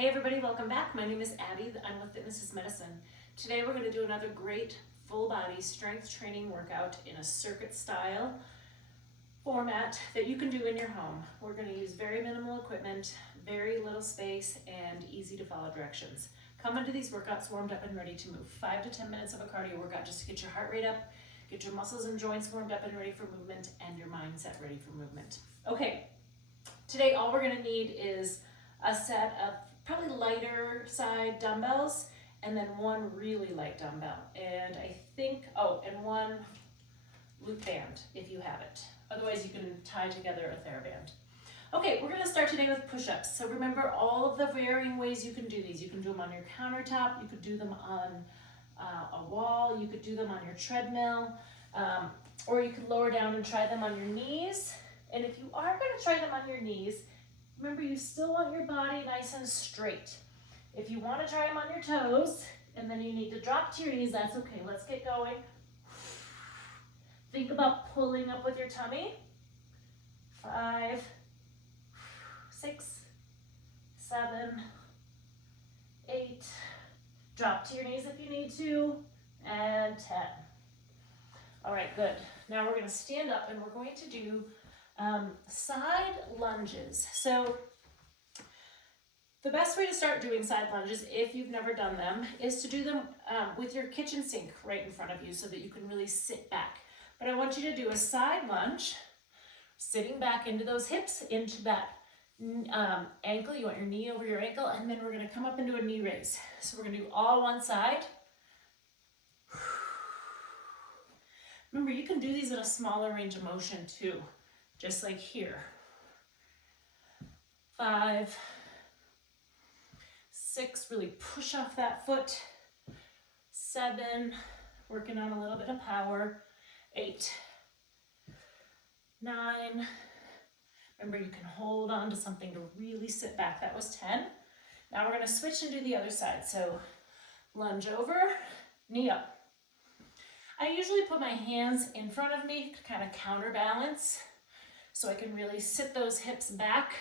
Hey everybody, welcome back. My name is Abby. I'm with Fitness is Medicine. Today we're going to do another great full body strength training workout in a circuit style format that you can do in your home. We're going to use very minimal equipment, very little space, and easy to follow directions. Come into these workouts warmed up and ready to move. 5 to 10 minutes of a cardio workout just to get your heart rate up, get your muscles and joints warmed up and ready for movement, and your mindset ready for movement. Okay, today all we're going to need is a set of probably lighter side dumbbells and then one really light dumbbell. And I think, and one loop band if you have it. Otherwise you can tie together a TheraBand. Okay, we're gonna start today with push-ups. So remember all of the varying ways you can do these. You can do them on your countertop, you could do them on a wall, you could do them on your treadmill, or you could lower down and try them on your knees. And if you are gonna try them on your knees, remember, you still want your body nice and straight. If you want to try them on your toes, and then you need to drop to your knees, that's okay. Let's get going. Think about pulling up with your tummy. 5, 6, 7, 8. Drop to your knees if you need to, and 10. All right, good. Now we're going to stand up, and we're going to do side lunges. So the best way to start doing side lunges, if you've never done them, is to do them with your kitchen sink right in front of you so that you can really sit back. But I want you to do a side lunge, sitting back into those hips, into that ankle. You want your knee over your ankle, and then we're going to come up into a knee raise. So we're going to do all one side. Remember, you can do these at a smaller range of motion too. Just like here. 5, 6, really push off that foot. 7, working on a little bit of power. 8, 9, remember you can hold on to something to really sit back. That was 10. Now we're going to switch and do the other side. So lunge over, knee up. I usually put my hands in front of me to kind of counterbalance, so I can really sit those hips back.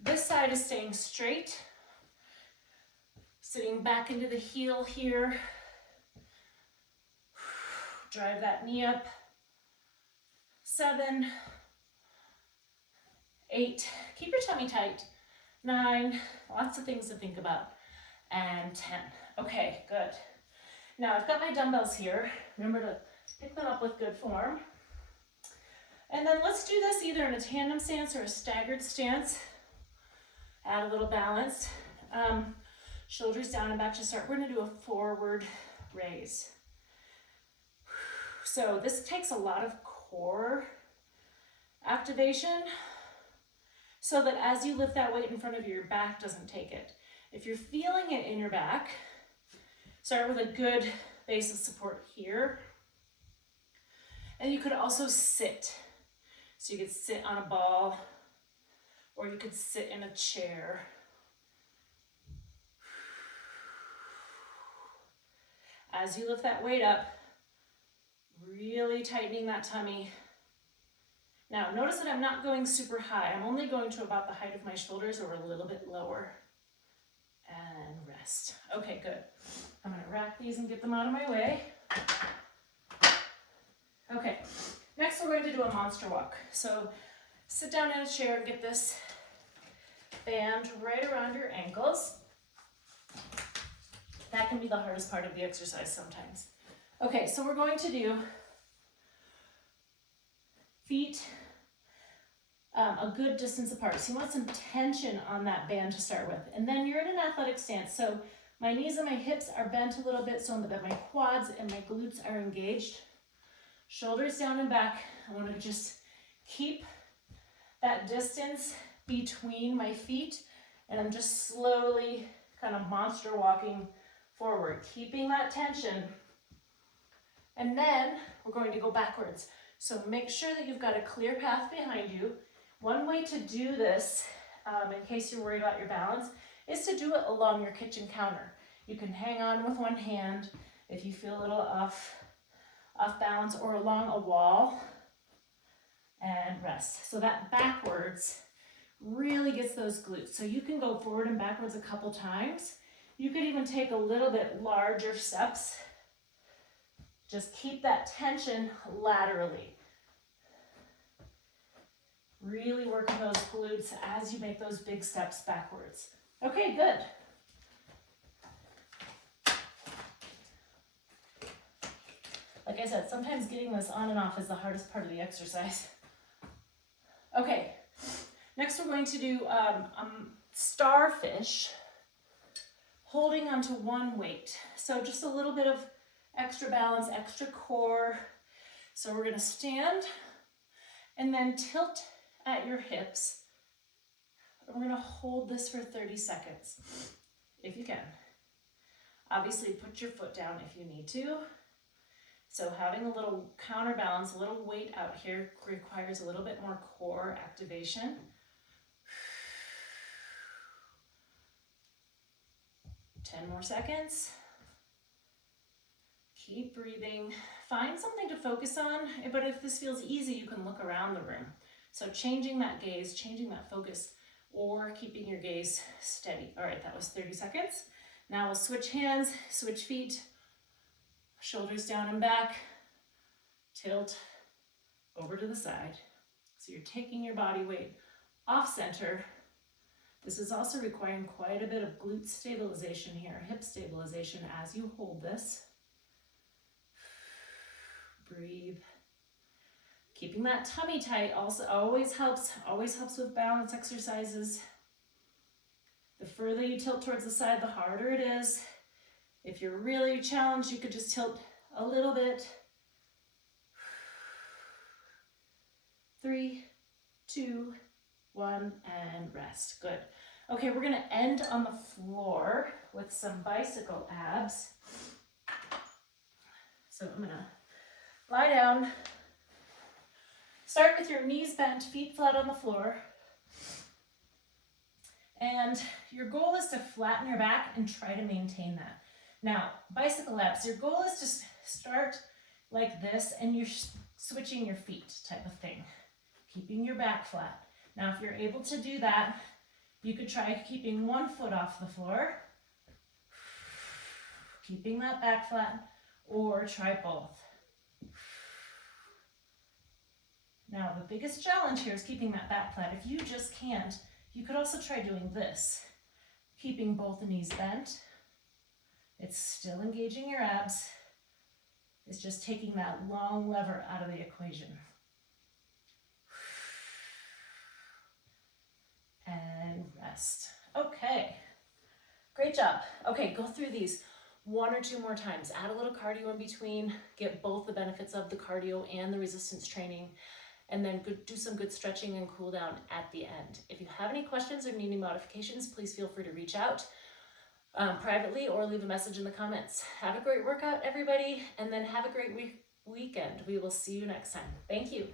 This side is staying straight. Sitting back into the heel here. Drive that knee up. 7, 8, keep your tummy tight. 9, lots of things to think about. And 10. Okay, good. Now I've got my dumbbells here. Remember to pick them up with good form. And then let's do this either in a tandem stance or a staggered stance. Add a little balance. Shoulders down and back to start. We're going to do a forward raise. So this takes a lot of core activation so that as you lift that weight in front of you, your back doesn't take it. If you're feeling it in your back, start with a good base of support here. And you could also sit. So you could sit on a ball, or you could sit in a chair. As you lift that weight up, really tightening that tummy. Now, notice that I'm not going super high. I'm only going to about the height of my shoulders or a little bit lower. And rest. Okay, good. I'm going to rack these and get them out of my way. Okay. Next, we're going to do a monster walk. So sit down in a chair and get this band right around your ankles. That can be the hardest part of the exercise sometimes. Okay, so we're going to do feet a good distance apart. So you want some tension on that band to start with. And then you're in an athletic stance. So my knees and my hips are bent a little bit so that my quads and my glutes are engaged. Shoulders down and back. I want to just keep that distance between my feet, and I'm just slowly kind of monster walking forward, keeping that tension. And then we're going to go backwards. So make sure that you've got a clear path behind you. One way to do this, in case you're worried about your balance, is to do it along your kitchen counter. You can hang on with one hand if you feel a little off balance, or along a wall, and rest. So that backwards really gets those glutes. So you can go forward and backwards a couple times. You could even take a little bit larger steps. Just keep that tension laterally. Really working those glutes as you make those big steps backwards. Okay, good. Like I said, sometimes getting this on and off is the hardest part of the exercise. Okay, next we're going to do starfish, holding onto one weight. So just a little bit of extra balance, extra core. So we're gonna stand and then tilt at your hips. And we're gonna hold this for 30 seconds, if you can. Obviously put your foot down if you need to. So having a little counterbalance, a little weight out here requires a little bit more core activation. 10 more seconds. Keep breathing. Find something to focus on, but if this feels easy, you can look around the room. So changing that gaze, changing that focus, or keeping your gaze steady. All right, that was 30 seconds. Now we'll switch hands, switch feet, shoulders down and back, tilt over to the side. So you're taking your body weight off center. This is also requiring quite a bit of glute stabilization here, hip stabilization as you hold this. Breathe. Keeping that tummy tight also always helps with balance exercises. The further you tilt towards the side, the harder it is. If you're really challenged, you could just tilt a little bit. 3, 2, 1, and rest. Good. Okay, we're gonna end on the floor with some bicycle abs. So I'm gonna lie down. Start with your knees bent, feet flat on the floor. And your goal is to flatten your back and try to maintain that. Now, bicycle abs, your goal is to start like this and you're switching your feet type of thing, keeping your back flat. Now, if you're able to do that, you could try keeping one foot off the floor, keeping that back flat, or try both. Now, the biggest challenge here is keeping that back flat. If you just can't, you could also try doing this, keeping both the knees bent. It's still engaging your abs. It's just taking that long lever out of the equation. And rest. Okay, great job. Okay, go through these 1 or 2 more times. Add a little cardio in between. Get both the benefits of the cardio and the resistance training. And then do some good stretching and cool down at the end. If you have any questions or need any modifications, please feel free to reach out privately or leave a message in the comments. Have a great workout, everybody, and then have a great weekend. We will see you next time. Thank you.